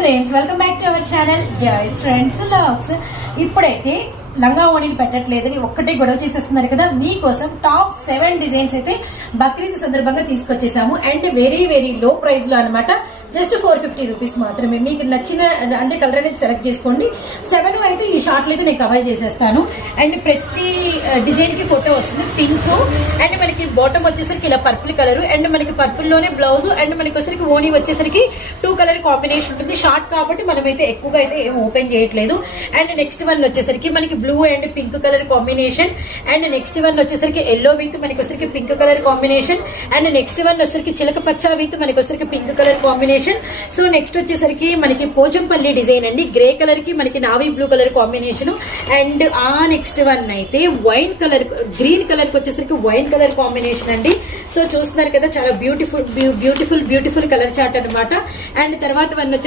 Friends welcome back to our channel joy friends lakhs ఇప్పుడైతే లంగా ఓణీలు పెట్టట్లేదని ఒక్కటే గొడవ చేసేస్తున్నారు కదా. మీకోసం టాప్ సెవెన్ డిజైన్స్ అయితే బక్రీద్ సందర్భంగా తీసుకొచ్చేసాము. అండ్ వెరీ వెరీ లో ప్రైస్లో అనమాట జస్ట్ ఫోర్ ఫిఫ్టీ రూపీస్ మాత్రమే. మీకు నచ్చిన అంటే కలర్ అనేది సెలెక్ట్ చేసుకోండి. సెవెన్ అయితే ఈ షార్ట్లు అయితే నేను కవర్ చేసేస్తాను. అండ్ ప్రతి డిజైన్కి ఫోటో వస్తుంది. పింక్. అండ్ మనకి బాటమ్ వచ్చేసరికి ఇలా పర్పుల్ కలర్ అండ్ మనకి పర్పుల్లోనే బ్లౌజ్ అండ్ మనకి వచ్చేసరికి ఓనీ వచ్చేసరికి టూ కలర్ కాంబినేషన్ ఉంటుంది. షార్ట్ కాబట్టి మనం అయితే ఎక్కువగా అయితే ఏం ఓపెన్ చేయట్లేదు. అండ్ నెక్స్ట్ వన్ వచ్చేసరికి మనకి blue and pink colour combination and next one వచ్చేసరికి ఎల్లో విత్ మనకి pink colour combination and next one వచ్చేసరికి చిలక పచ్చ విత్ మనకి వచ్చేసరికి pink colour combination so next వచ్చేసరికి మనకి పోచంపల్లి డిజైన్ అండి. గ్రే కలర్కి మనకి navy blue colour combination and ఆ నెక్స్ట్ వన్ అయితే వైన్ కలర్ గ్రీన్ కలర్కి వచ్చేసరికి వైన్ కలర్ కాంబినేషన్ అండి. సో చూస్తున్నారు కదా చాలా beautiful beautiful beautiful colour chart అన్నమాట. అండ్ తర్వాత వన్ వచ్చేసి